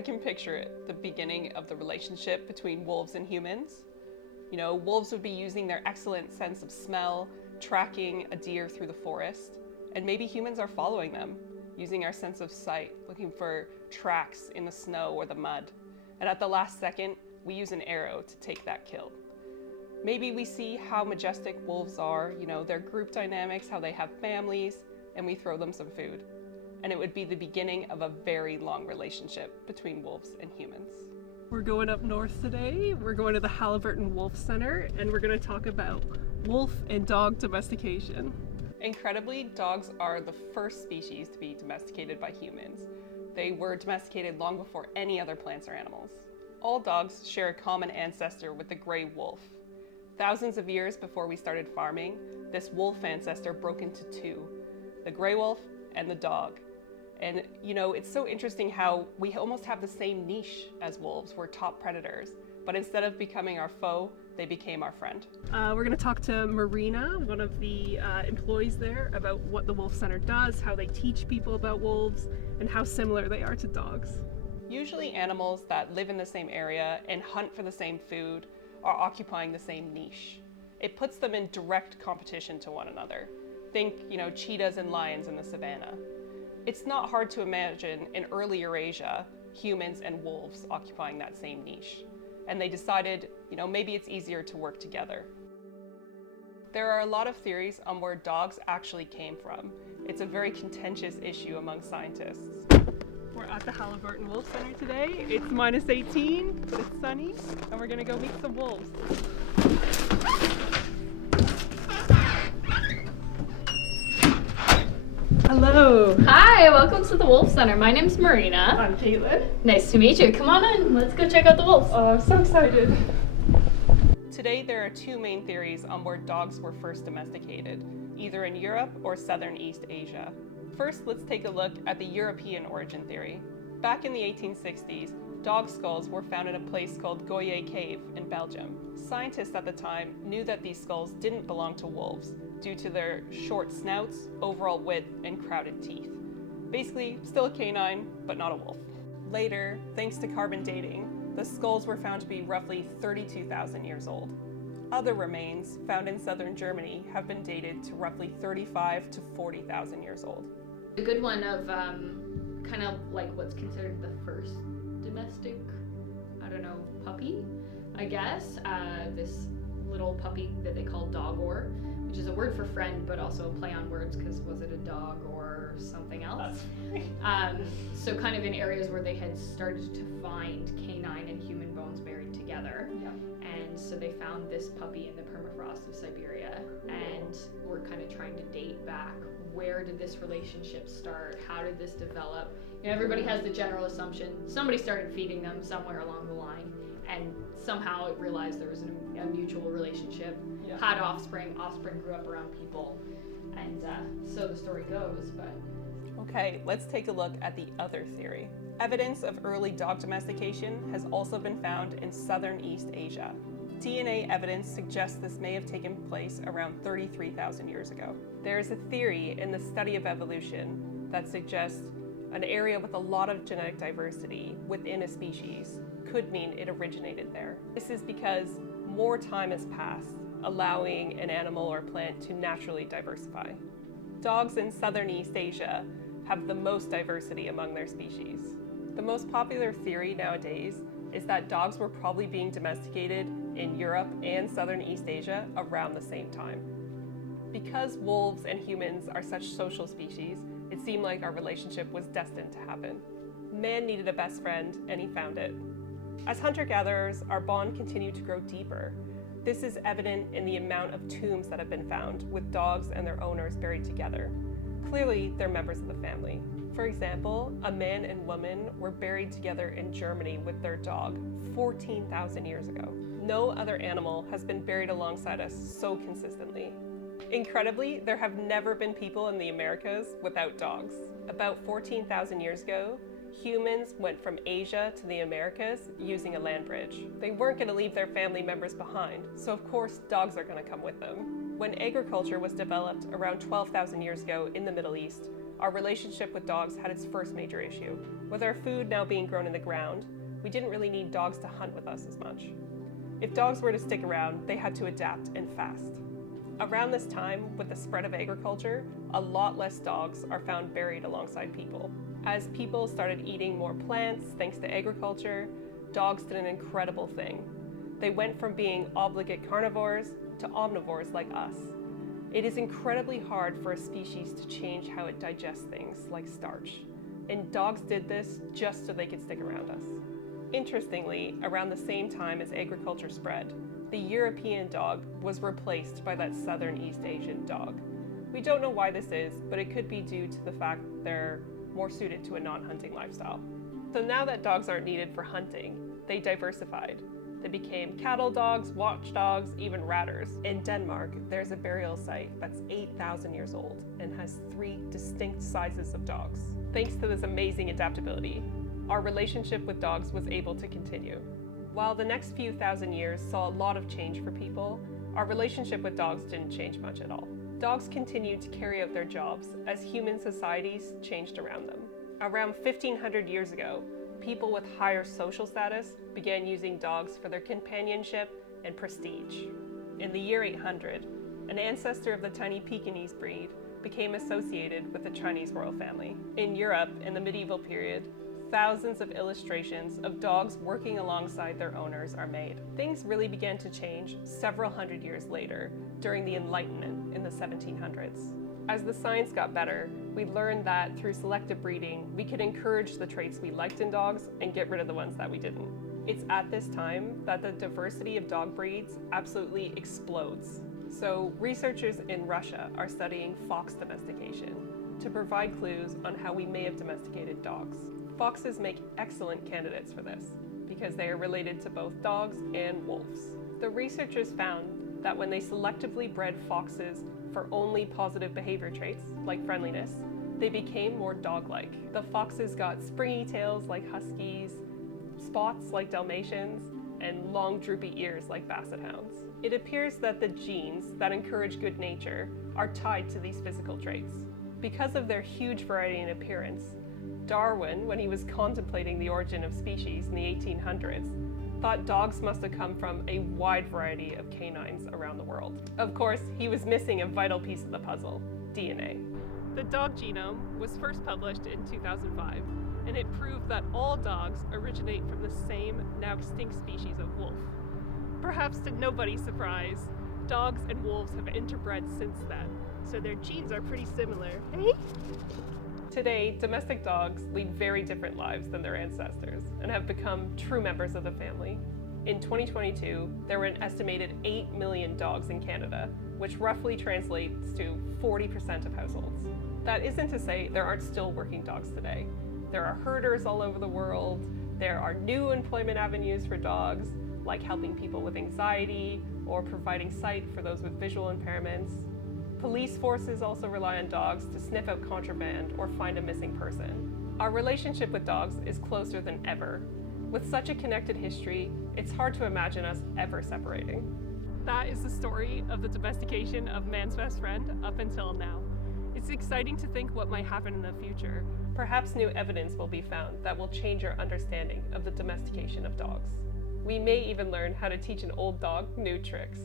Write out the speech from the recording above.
I can picture it, the beginning of the relationship between wolves and humans. You know, wolves would be using their excellent sense of smell, tracking a deer through the forest, and maybe humans are following them, using our sense of sight, looking for tracks in the snow or the mud. And at the last second, we use an arrow to take that kill. Maybe we see how majestic wolves are, you know, their group dynamics, how they have families, and we throw them some food. And it would be the beginning of a very long relationship between wolves and humans. We're going up north today. We're going to the Halliburton Wolf Center, and we're going to talk about wolf and dog domestication. Incredibly, dogs are the first species to be domesticated by humans. They were domesticated long before any other plants or animals. All dogs share a common ancestor with the gray wolf. Thousands of years before we started farming, this wolf ancestor broke into two, the gray wolf and the dog. And you know, it's so interesting how we almost have the same niche as wolves. We're top predators, but instead of becoming our foe, they became our friend. We're going to talk to Marina, one of the employees there, about what the Wolf Center does, how they teach people about wolves, and how similar they are to dogs. Usually animals that live in the same area and hunt for the same food are occupying the same niche. It puts them in direct competition to one another. Think, you know, cheetahs and lions in the savannah. It's not hard to imagine in early Eurasia, humans and wolves occupying that same niche. And they decided, you know, maybe it's easier to work together. There are a lot of theories on where dogs actually came from. It's a very contentious issue among scientists. We're at the Halliburton Wolf Center today. It's -18, but it's sunny, and we're gonna go meet some wolves. Hello. Hi, welcome to the Wolf Center. My name's Marina. I'm Caitlin. Nice to meet you. Come on in. Let's go check out the wolves. Oh, I'm so excited. Today there are two main theories on where dogs were first domesticated, either in Europe or southern East Asia. First, let's take a look at the European origin theory. Back in the 1860s, dog skulls were found in a place called Goyer Cave in Belgium. Scientists at the time knew that these skulls didn't belong to wolves due to their short snouts, overall width, and crowded teeth. Basically, still a canine, but not a wolf. Later, thanks to carbon dating, the skulls were found to be roughly 32,000 years old. Other remains found in southern Germany have been dated to roughly 35 to 40,000 years old. A good one of kind of like what's considered the first domestic, puppy, I guess. This little puppy that they call dogor, which is a word for friend, but also a play on words because was it a dog or something else? So kind of in areas where they had started to find canine and human bones buried together. Yeah. And so they found this puppy in the permafrost of Siberia, and we're kind of trying to date back, where did this relationship start? How did this develop? You know, everybody has the general assumption somebody started feeding them somewhere along the line, and somehow it realized there was a mutual relationship, had offspring grew up around people, and so the story goes. But okay, let's take a look at the other theory. Evidence of early dog domestication has also been found in southern East Asia. DNA evidence suggests this may have taken place around 33,000 years ago. There is a theory in the study of evolution that suggests an area with a lot of genetic diversity within a species could mean it originated there. This is because more time has passed, allowing an animal or plant to naturally diversify. Dogs in southern East Asia have the most diversity among their species. The most popular theory nowadays is that dogs were probably being domesticated in Europe and southern East Asia around the same time. Because wolves and humans are such social species, it seemed like our relationship was destined to happen. Man needed a best friend, and he found it. As hunter-gatherers, our bond continued to grow deeper. This is evident in the amount of tombs that have been found with dogs and their owners buried together. Clearly, they're members of the family. For example, a man and woman were buried together in Germany with their dog 14,000 years ago. No other animal has been buried alongside us so consistently. Incredibly, there have never been people in the Americas without dogs. About 14,000 years ago, humans went from Asia to the Americas using a land bridge. They weren't going to leave their family members behind, so of course dogs are going to come with them. When agriculture was developed around 12,000 years ago in the Middle East, our relationship with dogs had its first major issue. With our food now being grown in the ground, we didn't really need dogs to hunt with us as much. If dogs were to stick around, they had to adapt and fast. Around this time, with the spread of agriculture, a lot less dogs are found buried alongside people. As people started eating more plants thanks to agriculture, dogs did an incredible thing. They went from being obligate carnivores to omnivores like us. It is incredibly hard for a species to change how it digests things like starch, and dogs did this just so they could stick around us. Interestingly, around the same time as agriculture spread, the European dog was replaced by that southern East Asian dog. We don't know why this is, but it could be due to the fact they're more suited to a non-hunting lifestyle. So now that dogs aren't needed for hunting, they diversified. They became cattle dogs, watchdogs, even ratters. In Denmark, there's a burial site that's 8,000 years old and has 3 distinct sizes of dogs. Thanks to this amazing adaptability, our relationship with dogs was able to continue. While the next few thousand years saw a lot of change for people, our relationship with dogs didn't change much at all. Dogs continued to carry out their jobs as human societies changed around them. Around 1,500 years ago, people with higher social status began using dogs for their companionship and prestige. In the year 800, an ancestor of the tiny Pekingese breed became associated with the Chinese royal family. In Europe, in the medieval period, thousands of illustrations of dogs working alongside their owners are made. Things really began to change several hundred years later during the Enlightenment in the 1700s. As the science got better, we learned that through selective breeding, we could encourage the traits we liked in dogs and get rid of the ones that we didn't. It's at this time that the diversity of dog breeds absolutely explodes. So researchers in Russia are studying fox domestication to provide clues on how we may have domesticated dogs. Foxes make excellent candidates for this because they are related to both dogs and wolves. The researchers found that when they selectively bred foxes for only positive behavior traits, like friendliness, they became more dog-like. The foxes got springy tails like huskies, spots like Dalmatians, and long droopy ears like basset hounds. It appears that the genes that encourage good nature are tied to these physical traits. Because of their huge variety in appearance, Darwin, when he was contemplating the origin of species in the 1800s, thought dogs must have come from a wide variety of canines around the world. Of course, he was missing a vital piece of the puzzle: DNA. The dog genome was first published in 2005, and it proved that all dogs originate from the same, now extinct species of wolf. Perhaps to nobody's surprise, dogs and wolves have interbred since then, so their genes are pretty similar. Hey? Today, domestic dogs lead very different lives than their ancestors and have become true members of the family. In 2022, there were an estimated 8 million dogs in Canada, which roughly translates to 40% of households. That isn't to say there aren't still working dogs today. There are herders all over the world. There are new employment avenues for dogs, like helping people with anxiety or providing sight for those with visual impairments. Police forces also rely on dogs to sniff out contraband or find a missing person. Our relationship with dogs is closer than ever. With such a connected history, it's hard to imagine us ever separating. That is the story of the domestication of man's best friend up until now. It's exciting to think what might happen in the future. Perhaps new evidence will be found that will change our understanding of the domestication of dogs. We may even learn how to teach an old dog new tricks.